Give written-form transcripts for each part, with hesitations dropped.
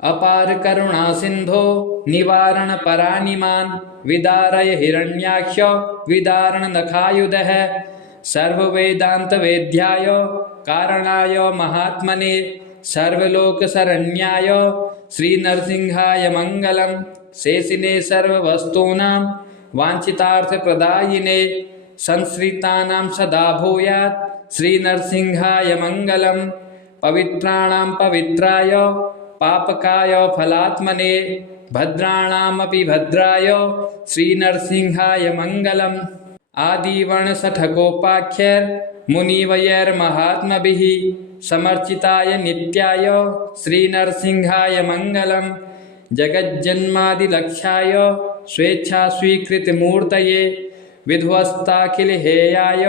अपार करुणा सिंधो निवारण परानिमान् विदारय हिरण्याक्ष विदारण नखायुधः सर्ववेदांत वेद्याय कारणाय महात्मने सर्वलोक शरण्याय श्री नरसिंहाय मंगलम शेषिने सर्ववस्तूनां वांछितार्थ प्रदायिने संश्रितानां सदा भूयात् श्री नरसिंहाय मंगलम पवित्राणां पवित्राय पापकाय फलात्मने भद्राणामपि भद्राय श्री नरसिंहाय मंगलम आदिवर्णशठकोपाख्यैर् मुनिवैर्महात्मभिः समर्चिताय नित्याय श्री नरसिंहाय मंगलम जगज्जन्मादिलक्ष्याय स्वेच्छा स्वीकृतिमूर्तये विध्वस्ताखिल हेयाय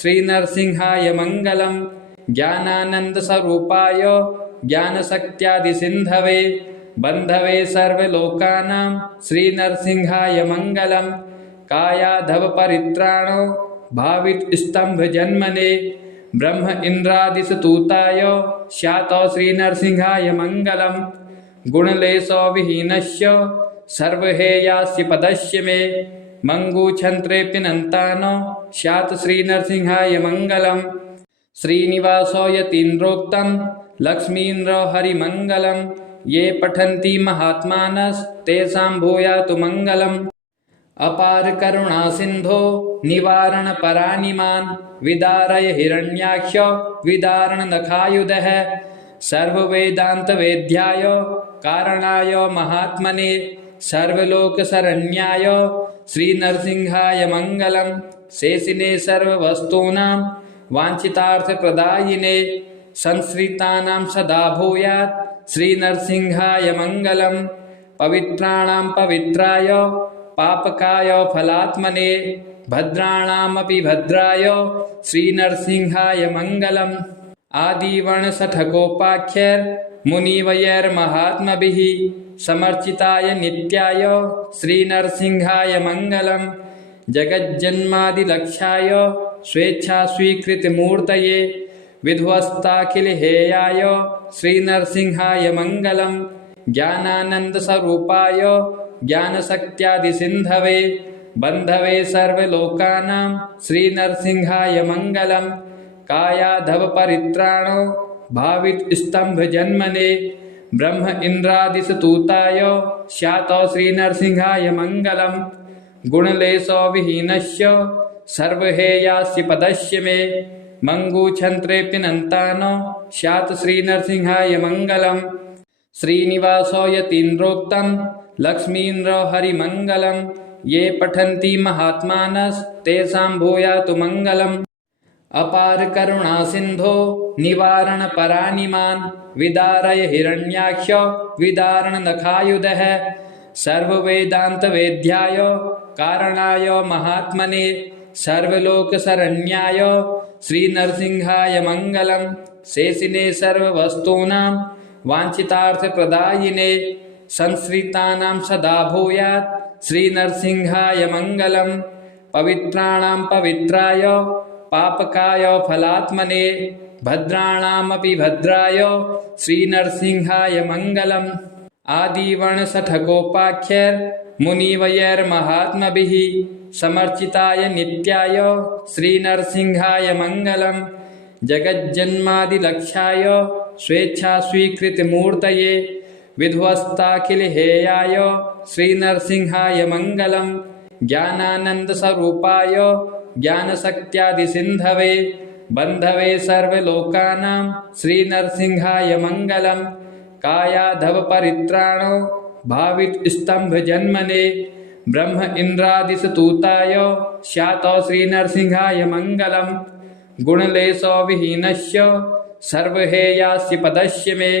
श्री नरसिंहाय मंगलम ज्ञानानंद स्वरूपाय ज्ञानशक्त्यादि सिंधवे बंधवे सर्वलोकानां श्री नरसिंहाय मंगलम कायाधव परित्राणो भावित स्तंभ जन्मने ब्रह्म इंद्रादिस्तूताय स्यातो श्री नरसिंहाय मंगलम गुणलेशो विहीनस्य सर्वहेयास्य पदस्य मे मंगूछन्त्रेऽप्यनन्तानो स्यात् श्री नरसिंहाय मंगलम श्रीनिवासो यतीन्द्रोक्तं लक्ष्मीन्द्रो हरिमंगलम ये पठन्ति महात्मानस्तेषां भूयातु मंगलम अपार करुणा सिंधो निवारण परानिमान् विदारय हिरण्याक्ष विदारण नखायुधः सर्ववेदांत वेद्याय कारणाय महात्मने सर्वलोक शरण्याय श्री नरसिंहाय मंगलम शेषिने सर्ववस्तूनां वांछितार्थ प्रदायिने संश्रितानां सदा भूयात् श्री नरसिंहाय मंगलम पवित्राणां पवित्राय पापकाय फलात्मने भद्राणामपि भद्राय श्री नरसिंहाय मंगलम आदिवर्णशठकोपाख्यैर् मुनिवैर्महात्मभिः समर्चिताय नित्याय श्री नरसिंहाय मंगलम जगज्जन्मादिलक्ष्याय स्वेच्छा स्वीकृतिमूर्तये विध्वस्ताखिल हेयाय श्री नरसिंहाय मंगलम ज्ञानानंद स्वरूपाय ज्ञानशक्त्यादि सिंधवे बंधवे सर्वलोकानां श्री नरसिंहाय मंगलम कायाधव परित्राणो भावित स्तंभ जन्मने ब्रह्म इंद्रादिस्तूताय स्यातो श्री नरसिंहाय मंगलम गुणलेशो विहीनस्य सर्वहेयास्य पदस्य मे मंगूछन्त्रेऽप्यनन्तानो स्यात् श्री नरसिंहाय मंगलम श्रीनिवासो यतीन्द्रोक्तं लक्ष्मीन्द्रो हरिमंगलम ये पठन्ति महात्मानस्तेषां भूयातु मंगलम अपार करुणा सिंधो निवारण परानिमान् विदारय हिरण्याक्ष विदारण नखायुधः सर्ववेदांत वेद्याय कारणाय महात्मने सर्वलोक शरण्याय श्री नरसिंहाय मंगलम शेषिने सर्ववस्तूनां वांछितार्थ प्रदायिने संश्रितानां सदा भूयात् श्री नरसिंहाय मंगलम पवित्राणां पवित्राय पापकाय फलात्मने भद्राणामपि भद्राय श्री नरसिंहाय मंगलम आदिवर्णशठकोपाख्यैर् मुनिवैर्महात्मभिः समर्चिताय नित्याय श्री नरसिंहाय मंगलम जगज्जन्मादिलक्ष्याय स्वेच्छा स्वीकृतिमूर्तये विध्वस्ताखिल हेयाय श्री नरसिंहाय मंगलम ज्ञानानंद स्वरूपाय ज्ञानशक्त्यादि सिंधवे बंधवे सर्वलोकानां श्री नरसिंहाय मंगलम कायाधव परित्राणो भावित स्तंभ जन्मने ब्रह्म इंद्रादिस्तूताय स्यातो श्री नरसिंहाय मंगलम गुणलेशो विहीनस्य सर्वहेयास्य पदस्य मे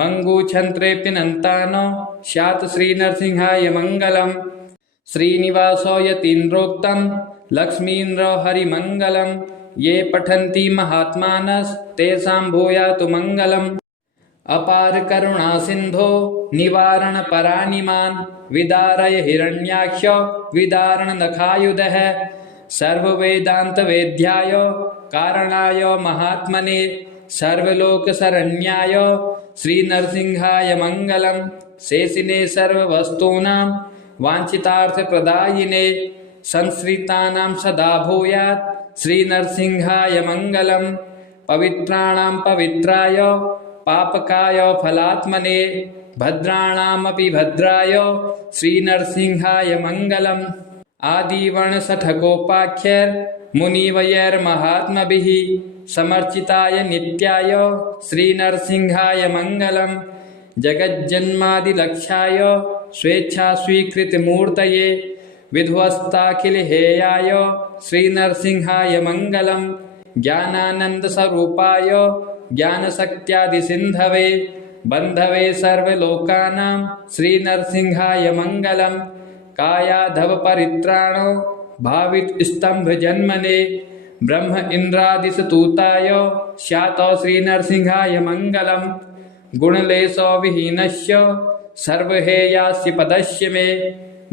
मंगूछन्त्रेऽप्यनन्तानो स्यात् श्री नरसिंहाय मंगलम श्रीनिवासो यतीन्द्रोक्तं लक्ष्मीन्द्रो हरिमंगलम ये पठन्ति महात्मानस्तेषां भूयातु मंगलम अपार करुणा सिंधो निवारण परानिमान् विदारय हिरण्याक्ष विदारण नखायुधः सर्ववेदांत वेद्याय कारणाय महात्मने सर्वलोक शरण्याय श्रीनरसिंहाय मङ्गलं शेषिने सर्ववस्तूनां वाञ्छितार्थप्रदायिने संश्रितानां सदा भूयात् श्रीनरसिंहाय मङ्गलं पवित्राणां पवित्राय पापकाय फलात्मने भद्राणामपि भद्राय श्रीनरसिंहाय मङ्गलम् आदिवर्णशठकोपाख्यैर्मुनिवैर्महात्मभिः समर्चिताय नित्याय श्रीनरसिंहाय मङ्गलम् जगज्जन्मादिलक्ष्याय स्वेच्छास्वीकृतमूर्तये विध्वस्ताखिलहेयाय श्रीनरसिंहाय मङ्गलम् ज्ञानानन्दस्वरूपाय ज्ञानशक्त्यादिसिन्धवे बन्धवे सर्वलोकानां श्रीनरसिंहाय मङ्गलम् कायाधवपरित्राणो भावितस्तम्भजन्मने ब्रह्म इन्द्रादिसतूताय स्यातो श्रीनरसिंहाय मङ्गलम् गुणलेशो विहीनस्य सर्वहेयास्य पदस्य मे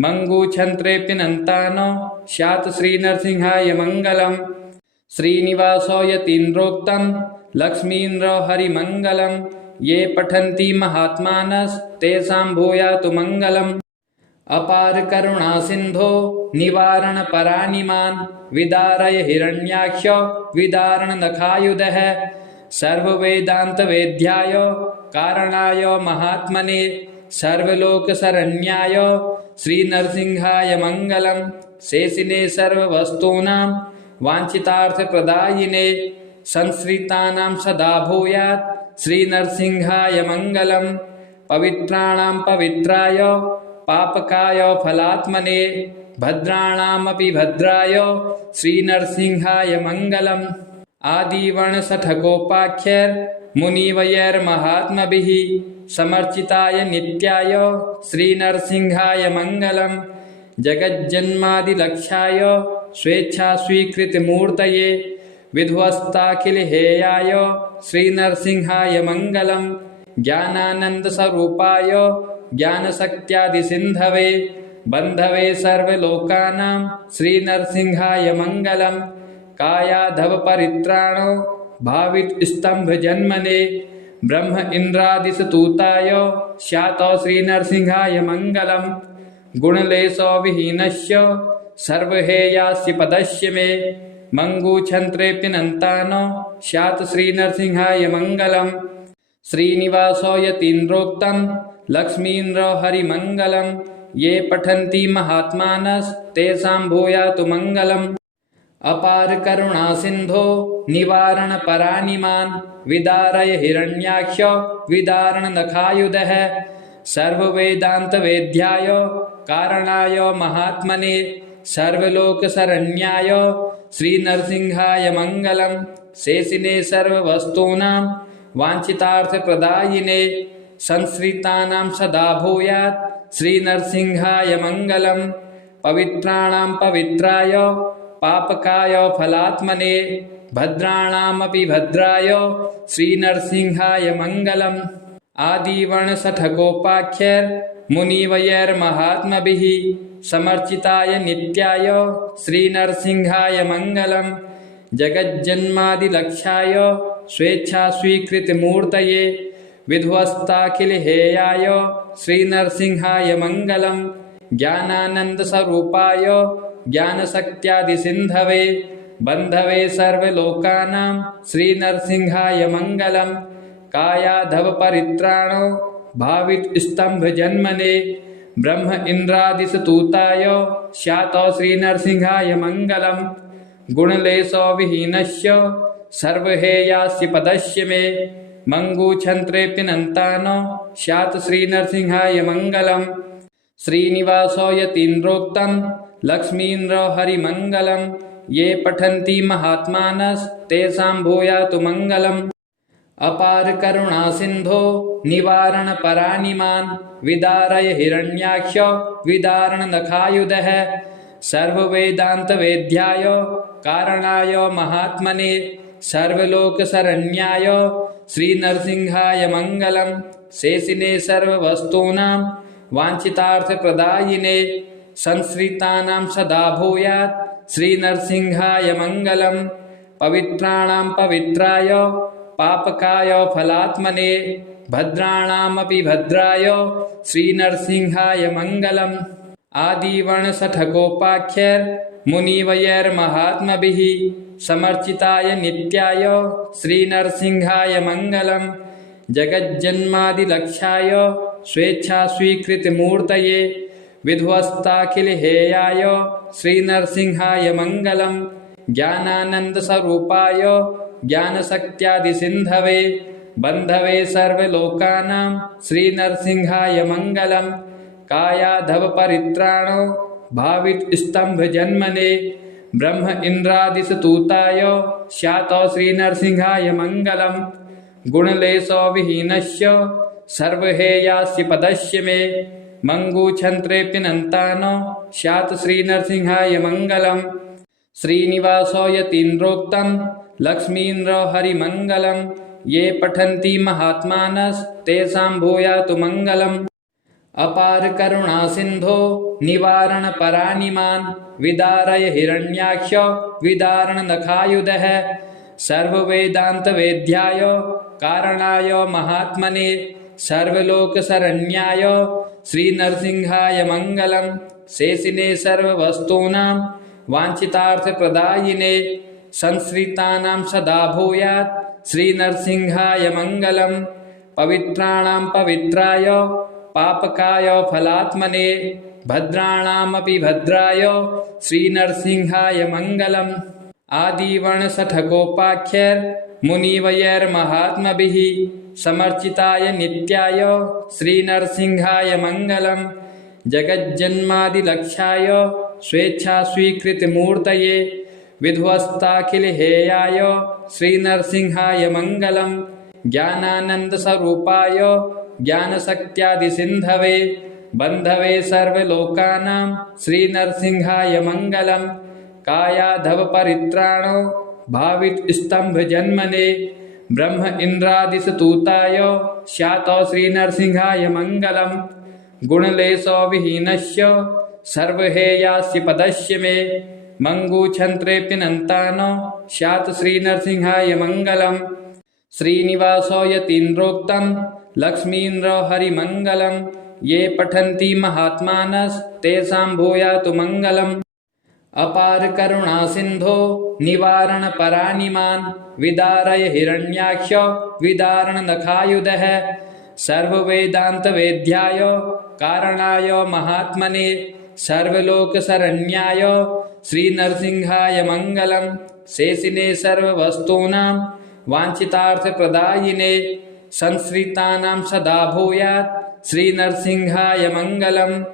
मङ्गूच्छन्त्रेऽप्यनन्तानो स्यात् श्रीनरसिंहाय मङ्गलम् श्रीनिवासो यतीन्द्रोक्तं लक्ष्मीन्द्रो हरिमङ्गलं ये पठन्ति महात्मानस्तेषां भूयातु मङ्गलम् अपार करुणा सिन्धो निवारण परानिमान् विदारय हिरण्याक्ष विदारण नखायुधः सर्ववेदांत वेद्याय कारणाय महात्मने सर्वलोकशरण्याय श्रीनरसिंहाय मङ्गलं शेषिने सर्ववस्तूनां वाञ्छितार्थप्रदायिने संश्रितानां सदा भूयात् श्रीनरसिंहाय मङ्गलं पवित्राणां पवित्राय पापकाय फलात्मने भद्राणामपि भद्राय श्रीनरसिंहाय मङ्गलम् आदिवर्णशठकोपाख्यैर्मुनिवैर्महात्मभिः समर्चिताय नित्याय श्रीनरसिंहाय मङ्गलम् जगज्जन्मादिलक्ष्याय स्वेच्छास्वीकृतमूर्तये विध्वस्ताखिलहेयाय श्रीनरसिंहाय मङ्गलम् ज्ञानानन्दस्वरूपाय ज्ञानशक्त्यादिसिन्धवे बन्धवे सर्वलोकानां श्रीनरसिंहाय मङ्गलम् कायाधवपरित्राणो भावितस्तम्भजन्मने ब्रह्म इन्द्रादिसतूताय स्यातो श्रीनरसिंहाय मङ्गलम् गुणलेशो विहीनस्य सर्वहेयास्य पदस्य मे मङ्गूच्छन्त्रेऽप्यनन्तानो स्यात् श्रीनरसिंहाय मङ्गलम् श्रीनिवासो यतीन्द्रोक्तं लक्ष्मीन्द्रो हरिमङ्गलं ये पठन्ति महात्मानस्तेषां भूयातु मङ्गलम् अपार करुणा सिन्धो निवारण परानिमान् विदारय हिरण्याक्ष विदारण नखायुधः सर्ववेदांत वेद्याय कारणाय महात्मने सर्वलोकशरण्याय श्रीनरसिंहाय मङ्गलं शेषिने सर्ववस्तूनां वाञ्छितार्थप्रदायिने संश्रितानां सदा भूयात् श्रीनरसिंहाय मङ्गलं पवित्राणां पवित्राय पापकाय फलात्मने भद्राणामपि भद्राय श्रीनरसिंहाय मङ्गलम् आदिवर्णशठकोपाख्यैर्मुनिवैर्महात्मभिः समर्चिताय नित्याय श्रीनरसिंहाय मङ्गलम् जगज्जन्मादिलक्ष्याय स्वेच्छास्वीकृतमूर्तये विध्वस्ताखिलहेयाय श्रीनरसिंहाय मङ्गलम् ज्ञानानन्दस्वरूपाय ज्ञानशक्त्यादिसिन्धवे बन्धवे सर्वलोकानां श्रीनरसिंहाय मङ्गलम् कायाधवपरित्राणो भावितस्तम्भजन्मने ब्रह्म इन्द्रादिसतूताय स्यातो श्रीनरसिंहाय मङ्गलम् गुणलेशो विहीनस्य सर्वहेयास्य पदस्य मे मङ्गूच्छन्त्रेऽप्यनन्तानो स्यात् श्रीनरसिंहाय मङ्गलम् श्रीनिवासो यतीन्द्रोक्तं लक्ष्मीन्द्रो हरिमङ्गलं ये पठन्ति महात्मानस्तेषां भूयातु मङ्गलम् अपार करुणा सिन्धो निवारण परानिमान् विदारय हिरण्याक्ष विदारण नखायुधः सर्ववेदांत वेद्याय कारणाय महात्मने सर्वलोकशरण्याय श्रीनरसिंहाय मङ्गलं शेषिने सर्ववस्तूनां वाञ्छितार्थप्रदायिने संश्रितानां सदा भूयात् श्रीनरसिंहाय मङ्गलम् पवित्राणां पवित्राय पापकाय फलात्मने भद्राणामपि भद्राय श्रीनरसिंहाय मङ्गलम्। आदिवर्णशठकोपाख्यैर्मुनिवैर्महात्मभिः समर्चिताय नित्याय श्रीनरसिंहाय मङ्गलम्। जगज्जन्मादिलक्ष्याय स्वेच्छास्वीकृतमूर्तये विध्वस्ताखिलहेयाय श्रीनरसिंहाय मङ्गलम्। ज्ञानानन्दस्वरूपाय ज्ञानशक्त्यादिसिन्धवे बन्धवे सर्वलोकानां श्रीनरसिंहाय मङ्गलम्। कायाधवपरित्राणो भावितस्तम्भजन्मने ब्रह्म इन्द्रादिसतूताय स्यातो श्रीनरसिंहाय मङ्गलम्। गुणलेशो विहीनस्य सर्वहेयास्य पदस्य मे मङ्गूच्छन्त्रेऽप्यनन्तानो स्यात् श्रीनरसिंहाय मङ्गलम्। श्रीनिवासो यतीन्द्रोक्तं लक्ष्मीन्द्रो हरिमङ्गलं। ये पठन्ति महात्मानस्तेषां भूयातु मङ्गलम्। अपार करुणा सिन्धो निवारण परानिमान् विदारय हिरण्याक्ष विदारण नखायुधः सर्ववेदांत वेद्याय कारणाय महात्मने सर्वलोकशरण्याय श्रीनरसिंहाय मङ्गलम्। शेषिने सर्ववस्तूनां वाञ्छितार्थप्रदायिने संश्रितानां सदा भूयात् श्रीनरसिंहाय मङ्गलम्। पवित्राणां पवित्राय पापकाय फलात्मने भद्राणामपि भद्राय श्रीनरसिंहाय मङ्गलम्। आदिवर्णशठकोपाख्यैर्मुनिवैर्महात्मभिः समर्चिताय नित्याय श्रीनरसिंहाय मङ्गलम्। जगज्जन्मादिलक्ष्याय स्वेच्छास्वीकृतमूर्तये विध्वस्ताखिलहेयाय श्रीनरसिंहाय मङ्गलम्। ज्ञानानन्दस्वरूपाय ज्ञानशक्त्यादिसिन्धवे बन्धवे सर्वलोकानां श्रीनरसिंहाय मङ्गलम्। कायाधवपरित्राणो भावितस्तम्भजन्मने ब्रह्म इन्द्रादिसतूताय स्यातो श्रीनरसिंहाय मङ्गलम्। गुणलेशो विहीनस्य सर्वहेयास्य पदस्य मे मङ्गूच्छन्त्रेऽप्यनन्तानो स्यात् श्रीनरसिंहाय मङ्गलम्। श्रीनिवासो यतीन्द्रोक्तं लक्ष्मीन्द्रो हरिमङ्गलम्। ये पठन्ति महात्मानस्तेषां भूयातु मङ्गलम्। अपार करुणा सिन्धो निवारण परानिमान् विदारय हिरण्याक्ष विदारण नखायुधः सर्ववेदांत वेद्याय कारणाय महात्मने सर्वलोकशरण्याय श्रीनरसिंहाय मङ्गलम्। शेषिने सर्ववस्तूनां वाञ्छितार्थप्रदायिने संश्रितानां सदा भूयात् श्रीनरसिंहाय मङ्गलम्।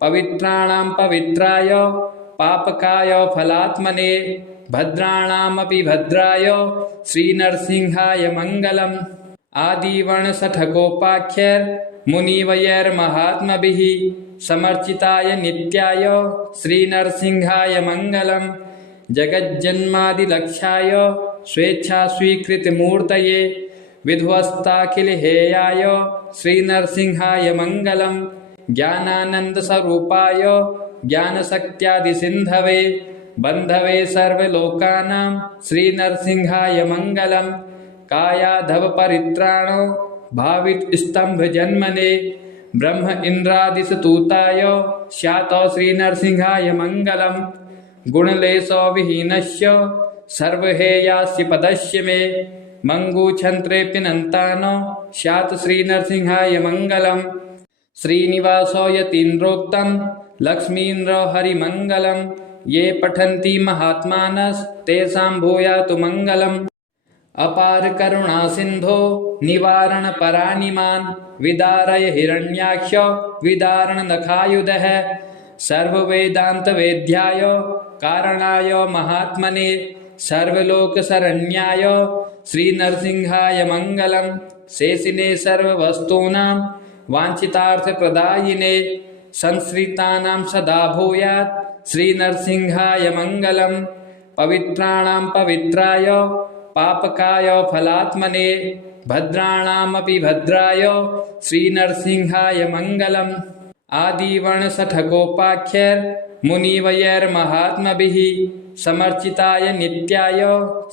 पवित्राणां पवित्राय पापकाय फलात्मने भद्राणामपि भद्राय श्रीनरसिंहाय मङ्गलम्। आदिवर्णशठकोपाख्यैर्मुनिवैर्महात्मभिः समर्चिताय नित्याय श्रीनरसिंहाय मङ्गलम्। जगज्जन्मादिलक्ष्याय स्वेच्छास्वीकृतमूर्तये विध्वस्ताखिलहेयाय श्रीनरसिंहाय मङ्गलम्। ज्ञानानन्दस्वरूपाय ज्ञानशक्त्यादिसिन्धवे बन्धवे सर्वलोकानां श्रीनरसिंहाय मङ्गलम्। कायाधवपरित्राणो भावितस्तम्भजन्मने ब्रह्म इन्द्रादिसतूताय स्यातो श्रीनरसिंहाय मङ्गलम्। गुणलेशो विहीनस्य सर्वहेयास्य पदस्य मे मङ्गूच्छन्त्रेऽप्यनन्तानो स्यात् श्रीनरसिंहाय मङ्गलम्। श्रीनिवासो यतीन्द्रोक्तं लक्ष्मीन्द्रो हरिमङ्गलम्। ये पठन्ति महात्मानस्तेषां भूयातु मङ्गलम्। अपार करुणा सिन्धो निवारण परानिमान् विदारय हिरण्याक्ष विदारण नखायुधः सर्ववेदांत वेद्याय कारणाय महात्मने सर्वलोकशरण्याय श्रीनरसिंहाय मङ्गलम्। शेषिने सर्ववस्तूनां वाञ्छितार्थप्रदायिने संश्रितानां सदा भूयात् श्रीनरसिंहाय मङ्गलम्। पवित्राणां पवित्राय पापकाय फलात्मने भद्राणामपि भद्राय श्रीनरसिंहाय मङ्गलम्। आदिवर्णशठकोपाख्यैर्मुनिवैर्महात्मभिः समर्चिताय नित्याय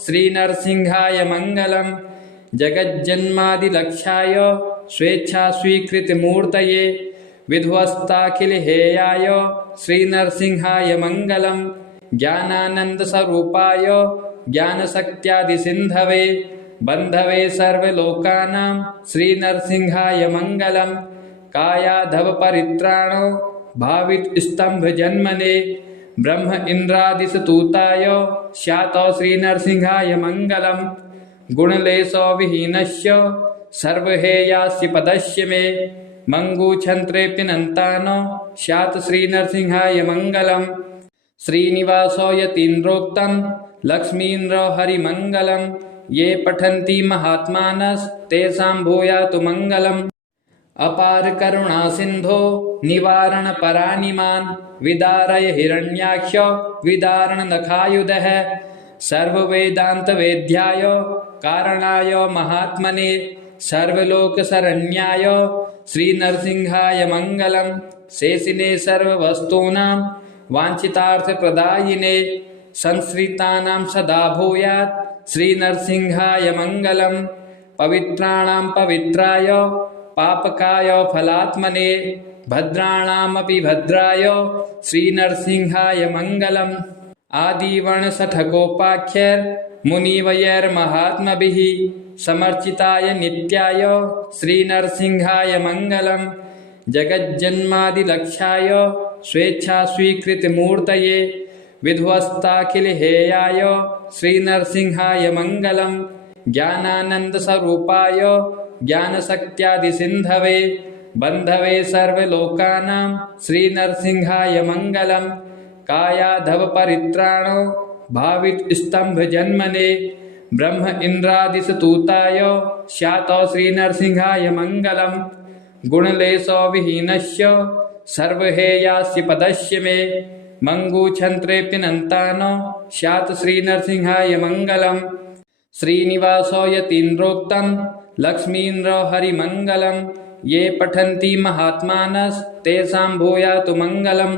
श्रीनरसिंहाय मङ्गलम्। जगज्जन्मादिलक्ष्याय स्वेच्छा स्वीकृतिमूर्तये विध्वस्ताखिल हेयाय श्रीनरसिंहाय मङ्गलम् ज्ञानानन्दस्वरूपाय ज्ञानशक्त्यादिसिन्धवे बन्धवे सर्वलोकानां श्रीनरसिंहाय मङ्गलम् कायाधवपरित्राणो भावितस्तम्भजन्मने ब्रह्म इन्द्रादिसतूताय स्यातो श्रीनरसिंहाय मङ्गलम् गुणलेशो विहीनस्य सर्वहेयास्य पदस्य मे मङ्गूच्छन्त्रेऽपि नन्तानो स्यात् श्रीनरसिंहाय मङ्गलम् श्रीनिवासो यतीन्द्रोक्तं लक्ष्मीन्द्रो हरिमङ्गलं ये पठन्ति महात्मानस्तेषां भूयातु मङ्गलम् अपार करुणा सिन्धो निवारण परानिमान् विदारय हिरण्याक्ष विदारण नखायुधः सर्ववेदांत वेद्याय कारणाय महात्मने सर्वलोकशरण्याय श्रीनरसिंहाय मङ्गलम् शेषिने सर्ववस्तूनां वाञ्छितार्थप्रदायिने संश्रितानां सदा भूयात् श्रीनरसिंहाय मङ्गलम् पवित्राणां पवित्राय पापकाय फलात्मने भद्राणामपि भद्राय श्रीनरसिंहाय मङ्गलम् आदिवर्णशठगोपाख्यैर्मुनिवैर्महात्मभिः समर्चिताय नित्याय श्रीनरसिंहाय मङ्गलम् जगज्जन्मादिलक्ष्याय स्वेच्छा स्वीकृतिमूर्तये विध्वस्ताखिल हेयाय श्रीनरसिंहाय मङ्गलम् ज्ञानानन्दस्वरूपाय ज्ञानशक्त्यादिसिन्धवे बन्धवे सर्वलोकानां श्रीनरसिंहाय मङ्गलम् कायाधवपरित्राणो भावितस्तम्भजन्मने ब्रह्म इन्द्रादिसतूताय स्यातो श्रीनरसिंहाय मङ्गलम् गुणलेशो विहीनस्य सर्वहेयास्य पदस्य मे मङ्गूच्छन्त्रेऽपि नन्तानो स्यात् श्रीनरसिंहाय मङ्गलम् श्रीनिवासो यतीन्द्रोक्तं लक्ष्मीन्द्रो हरिमङ्गलं ये पठन्ति महात्मानस्तेषां भूयातु मङ्गलम्।